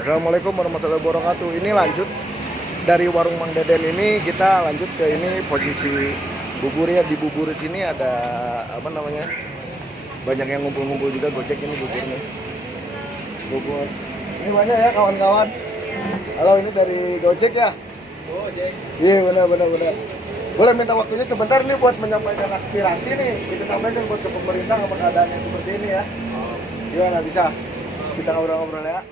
Assalamualaikum warahmatullahi wabarakatuh. Ini lanjut dari warung Mang Deden ini, kita lanjut ke ini posisi bubur ya. Di bubur sini ada apa namanya? Banyak yang ngumpul-ngumpul juga Gojek ini buburnya. Bubur. Ini banyak ya kawan-kawan. Halo, ini dari Gojek ya? Gojek. Iya, benar. Boleh minta waktunya sebentar nih buat menyampaikan aspirasi nih. Kita sampaikan buat ke pemerintah sama keadaannya seperti ini ya. Gimana, bisa? Kita ngobrol-ngobrol ya.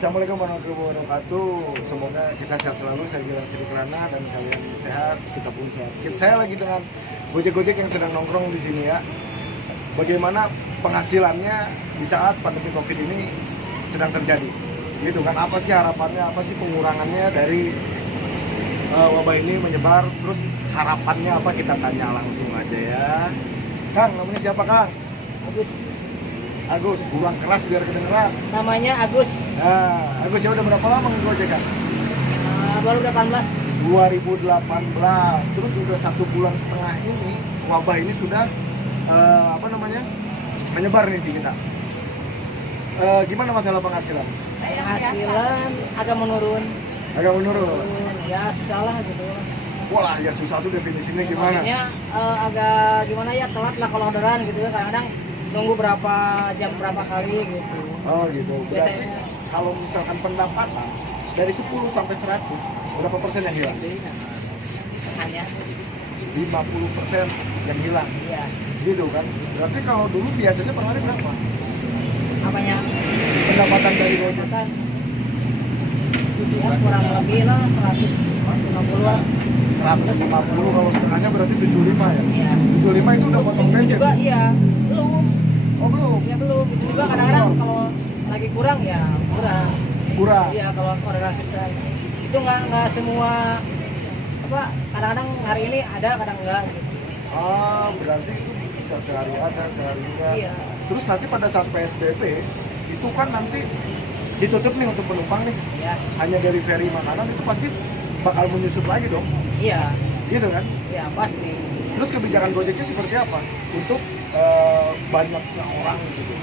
Assalamualaikum warahmatullahi wabarakatuh. Semoga kita sehat selalu. Saya Gilang Sidik Rana dan kalian sehat, kita pun sehat. Saya lagi dengan Gojek-Gojek yang sedang nongkrong di sini ya. Bagaimana penghasilannya di saat pandemi Covid ini sedang terjadi? Gitu kan, apa sih harapannya, apa sih pengurangannya dari wabah ini menyebar, terus harapannya apa, kita tanya langsung aja ya. Kang, namanya siapa Kang? Agus, kurang keras biar kedengeran. Namanya Agus. Nah, Agus ya udah berapa lama ngegojek kan? Baru 18. 2018. Terus udah 1,5 bulan ini wabah ini sudah menyebar nih di kita. Gimana masalah penghasilan? Penghasilan agak menurun. Agak menurun. Ya susah lah gitu. Wah, ya susah tuh definisinya gimana? Maksudnya agak gimana ya, telat lah kalau orderan gitu ya. Kadang-kadang nunggu berapa jam berapa kali gitu. Oh gitu. Berarti Biasanya kalau misalkan pendapatan dari 10 sampai 100, berapa persen yang hilang? hanya 50% yang hilang. ya Gitu kan? Berarti kalau dulu biasanya per hari berapa? apanya Pendapatan dari Gojek? kan ya kurang lebih lah 150-an. 150, kalau setengahnya berarti 75 ya? Iya. 75 itu udah potong bensin? Juga iya, belum. Oh belum? Ya belum. Itu juga kadang-kadang kalau lagi kurang ya kurang. Kurang? Iya, kalau orderan susah. Itu nggak semua apa, kadang-kadang hari ini ada, kadang enggak gitu. Oh, berarti itu bisa sehari ada, sehari enggak. Iya. Terus nanti pada saat PSBB, itu kan nanti ditutup nih untuk penumpang nih. Iya. Hanya delivery makanan, itu pasti bakal menyusup lagi dong? Iya. Gitu kan? Iya, pasti. Terus kebijakan Gojeknya seperti apa? Untuk banyaknya orang gitu.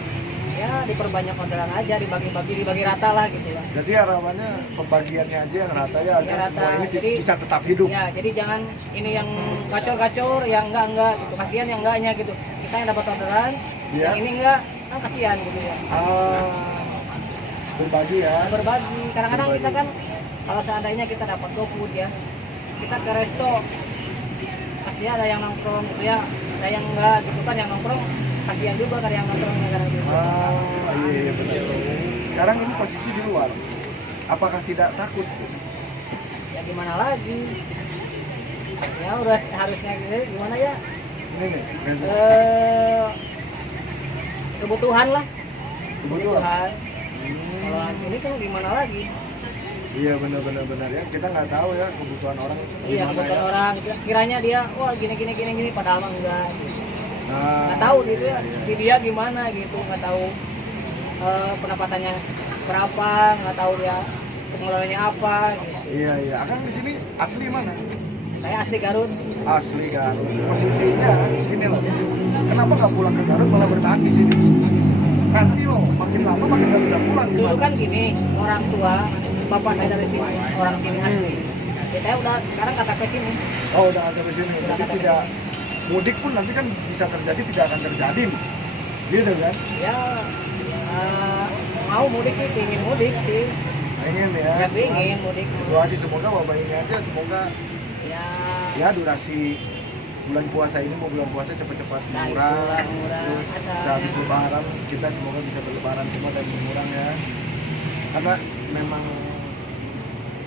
Ya, diperbanyak orderan aja, dibagi rata lah gitu ya. Jadi harapannya pembagiannya aja yang rata ya, agar rata. semua ini Jadi, bisa tetap hidup. Ya, jadi jangan ini yang gacor-gacor, yang enggak gitu. Kasihan yang enggaknya gitu. Kita yang dapat orderan, Iya. yang ini enggak, kan kasihan gitu ya. Berbagi ya. Berbagi. Kadang-kadang Berbagi. kita kan kalau seandainya kita dapat GoFood ya, kita ke resto pasti ada yang nongkrong gitu ya, ada yang enggak gitu kan, yang nongkrong kasihan juga kan yang nongkrongnya kadang gitu. Iya benar. Sekarang ini posisi di luar. Apakah tidak takut? Ya gimana lagi? Ya udah harusnya gitu, gimana ya? Ini nih. Kebutuhan lah. Kebetulan. Kalau ini kan gimana lagi? Iya benar ya. Kita nggak tahu ya kebutuhan orang. Iya, gimana kebutuhan ya. orang. Kiranya dia, wah gini, padahal mah enggak. Gitu. Nah, Nggak tahu gitu ya, iya. si dia gimana gitu, nggak tahu pendapatannya berapa, nggak tahu dia pengelolanya apa. Gitu. Iya. Akan di sini asli mana? Saya asli Garut. Asli Garut. Posisinya gini loh. Kenapa nggak pulang ke Garut malah bertahan di sini? Nanti loh, makin lama makin nggak bisa pulang. Dulu Gimana? kan gini, orang tua, bapak saya dari sini, orang sini asli. Ya, saya udah sekarang KTP sini. Oh udah ada di sini. Jadi tidak mudik pun nanti kan bisa terjadi, tidak akan terjadi. Gitu kan? Ya, mau mudik sih, pingin mudik sih. Ingin ya. Ya pingin mudik. Situasi semoga wabah ini aja, semoga Ya, ya durasi bulan puasa ini, mau bulan puasa cepat-cepat Nah, murah. itu murah. Terus Ada. habis lebaran kita semoga bisa berlebaran semua dan murah ya. Karena memang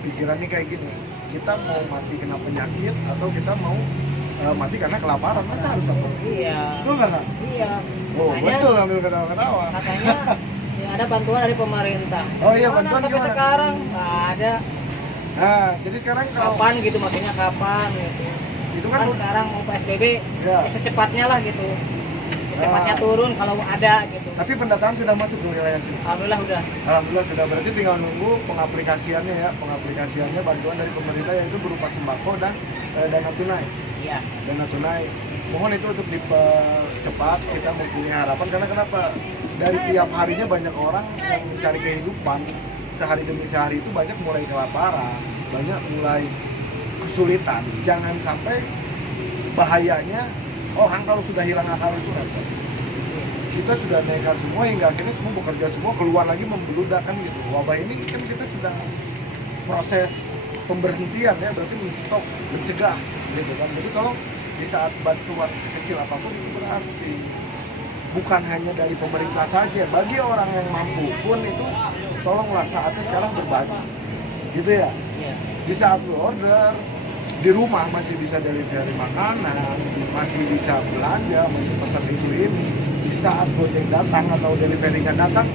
pikirannya kayak gini, kita mau mati kena penyakit atau kita mau mati karena kelaparan, masa harus seperti itu? iya. Betul nggak Kak? Iya. Oh Makanya betul, ambil ketawa-ketawa. katanya ya ada bantuan dari pemerintah. Oh iya, Mana bantuan sampai gimana? sekarang nggak ada. Nah jadi sekarang kalau Kapan gitu, maksudnya kapan gitu. itu Kan kan sekarang mau PSBB Ya. secepatnya lah gitu. Secepatnya turun kalau ada gitu. tapi pendataan sudah masuk ke wilayah sini. Alhamdulillah udah. Alhamdulillah sudah, berarti tinggal nunggu pengaplikasiannya ya, pengaplikasiannya bantuan dari pemerintah yaitu berupa sembako dan dana tunai. Iya. Dana tunai mohon itu untuk dipercepat. Kita mempunyai harapan karena kenapa? Dari tiap harinya banyak orang yang mencari kehidupan sehari demi sehari itu banyak mulai kelaparan, banyak mulai kesulitan. Jangan sampai bahayanya orang kalau sudah hilang akal itu repot. Kita sudah nekat semua hingga akhirnya semua bekerja semua keluar lagi membeludak kan gitu. Wabah ini kan kita sedang proses pemberhentian ya, berarti stop, mencegah gitu kan. Jadi tolong di saat bantuan sekecil apapun itu berarti bukan hanya dari pemerintah saja, bagi orang yang mampu pun itu tolonglah saatnya sekarang berbagi gitu ya. Di saat lu order di rumah masih bisa delivery makanan, masih bisa belanja, masih pesan itu ini. Di saat Gojek datang atau delivery nggak datang,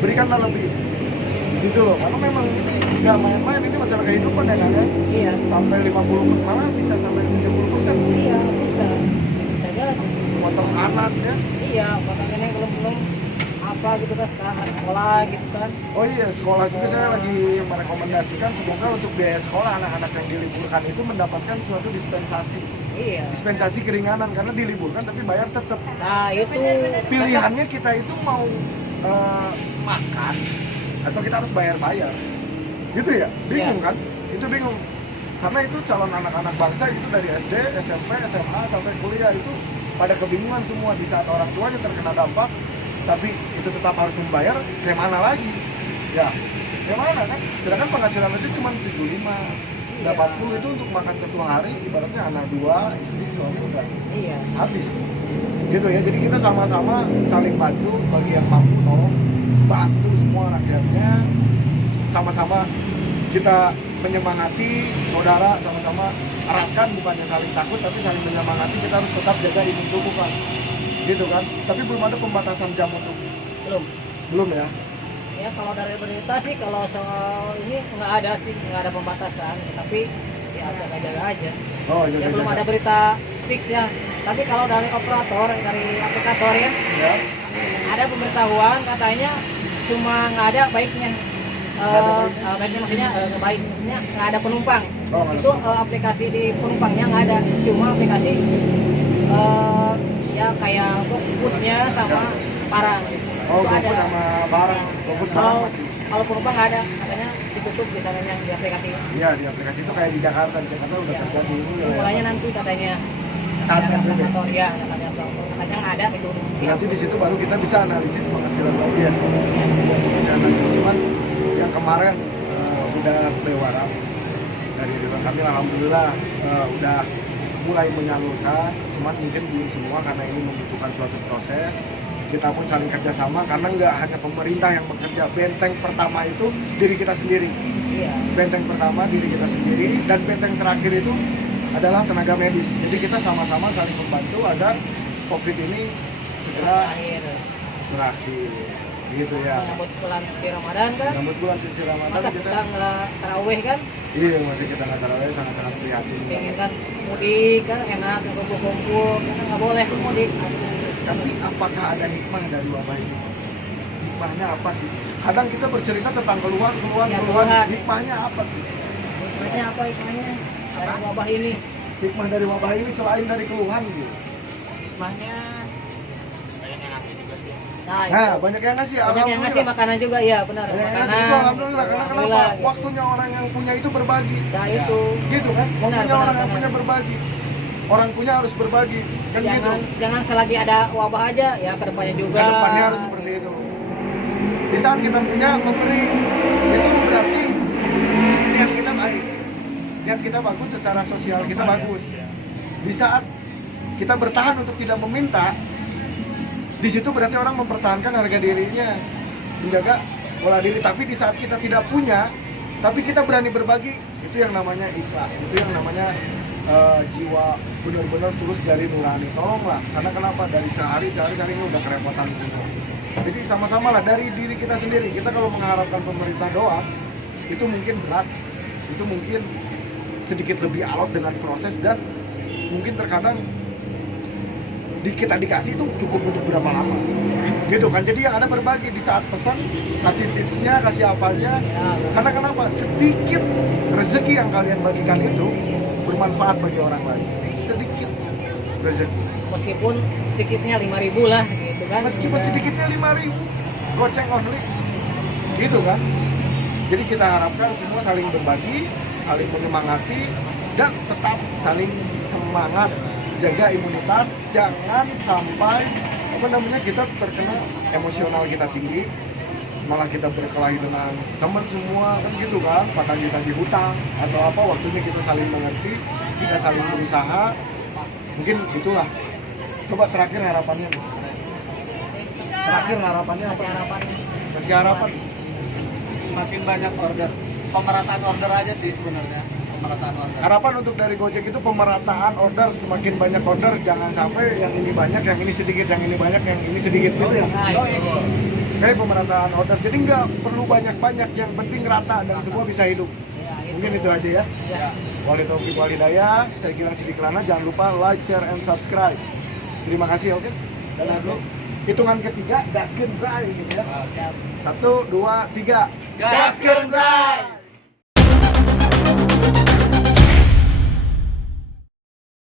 berikanlah lebih gitu loh, karena memang ini nggak main-main, ini masalah kehidupan ya kan ya. Iya. Sampai 50 malah bisa sampai 30%. Iya, bisa jadi. Potong anak ya. Iya, potongnya belum apa gitu kan, sekarang anak sekolah gitu kan. Oh iya, sekolah juga saya lagi merekomendasikan semoga untuk biaya sekolah anak-anak yang diliburkan itu mendapatkan suatu dispensasi. Iya. Dispensasi keringanan karena diliburkan tapi bayar tetap. Nah itu Pilihannya kita itu mau makan atau kita harus bayar-bayar. Gitu ya? Bingung kan? Itu bingung. Karena itu calon anak-anak bangsa itu dari SD, SMP, SMA sampai kuliah itu pada kebingungan semua di saat orang tuanya terkena dampak tapi itu tetap harus membayar, kayak mana lagi? Ya, kayak mana kan? Sedangkan penghasilan itu cuma 75, 80 itu untuk makan satu hari, ibaratnya anak 2, istri, suami udah habis. Gitu ya, jadi kita sama-sama saling bantu, bagi yang mampu tolong bantu semua rakyatnya, sama-sama kita menyemangati saudara, sama-sama eratkan, bukannya saling takut tapi saling menyemangati. Kita harus tetap jaga imun tubuh kan, gitu kan. Tapi belum ada pembatasan jam untuk belum ya. Ya kalau dari berita sih, kalau soal ini nggak ada sih, nggak ada pembatasan, tapi ya jaga-jaga aja. Oh, Ya jaga-jaga. belum ada berita fix ya. Tapi kalau dari operator, dari aplikator ya, Ya. ada pemberitahuan katanya cuma nggak ada baiknya. Baiknya maksudnya nggak baik, maksudnya nggak ada penumpang. Oh, nggak ada Itu aplikasi di penumpangnya nggak ada, cuma aplikasi ya kayak GoFood-nya sama barang. Oh, Itu GoFood sama barang, GoFood barang Kalau masih. kalau penumpang nggak ada, katanya ditutup di sana yang di aplikasi. Iya, di aplikasi itu kayak di Jakarta udah Ya. terjadi ini ya. Mulainya nanti katanya Saat ada PSBB. kantor ya, katanya nggak ada itu. Nanti di situ baru kita bisa analisis penghasilan lagi ya. Bisa analisis, cuman yang kemarin udah lewat dari Ridwan Kamil, alhamdulillah udah mulai menyalurkan, cuman mungkin belum semua karena ini membutuhkan suatu proses. Kita pun saling kerjasama karena nggak hanya pemerintah yang bekerja. Benteng pertama itu diri kita sendiri. Iya. Benteng pertama diri kita sendiri, dan benteng terakhir itu adalah tenaga medis. Jadi kita sama-sama saling membantu agar COVID ini segera Akhir. berakhir. Gitu ya. Menyambut bulan suci Ramadan kan. Menyambut bulan suci Ramadan Masa kita, kita nggak taraweh kan? iya masih kita nggak tarawih, sangat-sangat prihatin. Pengen kan mudik kan enak, kumpul-kumpul, kan nggak boleh mudik. Tapi apakah ada hikmah dari wabah ini? Hikmahnya apa sih? Kadang kita bercerita tentang keluhan, Ya, keluhan. keluhan. Hikmahnya apa sih? Hikmahnya apa hikmahnya? Dari wabah ini. Hikmah dari wabah ini selain dari keluhan gitu. Hikmahnya Nah, itu. banyak yang ngasih. Banyak yang ngasih makanan juga, ya benar. Banyak yang Makanan. ngasih itu alhamdulillah. Karena kenapa? Alhamdulillah, gitu. Waktunya orang yang punya itu berbagi. Nah itu. Gitu kan? Waktunya benar, orang yang benar. punya berbagi. Orang punya harus berbagi. Kan gitu. Jangan selagi ada wabah aja, ya kedepannya juga. Kedepannya harus seperti itu. Di saat kita punya memberi, itu berarti niat kita baik, niat kita bagus, secara sosial kita bagus. Di saat kita bertahan untuk tidak meminta, di situ berarti orang mempertahankan harga dirinya, menjaga pola diri. Tapi di saat kita tidak punya, tapi kita berani berbagi, itu yang namanya ikhlas, itu yang namanya jiwa benar-benar tulus dari nurani. Tolonglah, karena kenapa? Dari sehari ini udah kerepotan semua. Jadi sama-sama lah dari diri kita sendiri. Kita kalau mengharapkan pemerintah doang, itu mungkin berat, itu mungkin sedikit lebih alot dengan proses, dan mungkin terkadang kita dikasih itu cukup untuk berapa lama, gitu kan. Jadi yang ada berbagi di saat pesan, kasih tipsnya, kasih apanya. Karena kenapa? Sedikit rezeki yang kalian bagikan itu bermanfaat bagi orang lain. Sedikit rezeki. meskipun sedikitnya 5.000 lah gitu kan. Meskipun Udah. sedikitnya 5.000, goceng only, gitu kan. Jadi kita harapkan semua saling berbagi, saling menyemangati, dan tetap saling semangat, jaga imunitas, jangan sampai kita terkena emosional kita tinggi, malah kita berkelahi dengan teman semua kan gitu kan, bahkan kita dihutang atau apa, waktunya kita saling mengerti, kita saling berusaha, mungkin itulah. Coba terakhir harapannya, Kasih harapan. kasih harapan. Semakin banyak order, pemerataan order aja sih sebenarnya, pemerataan order. Harapan untuk dari Gojek itu pemerataan order, semakin banyak order, jangan sampai yang ini banyak, yang ini sedikit, yang ini banyak, yang ini sedikit gitu ya. Nah, itu. Kayak pemerataan order, jadi nggak perlu banyak-banyak, yang penting rata dan semua bisa hidup. Ya, itu. Mungkin itu aja ya. Ya. Wali Taufik Walhidayah, saya Gilang Sidik Kelana, jangan lupa like, share, and subscribe. Terima kasih, oke? Dan lalu hitungan ketiga, gaskeun bray gitu ya. Siap. 1, 2, 3. Gaskeun, bray!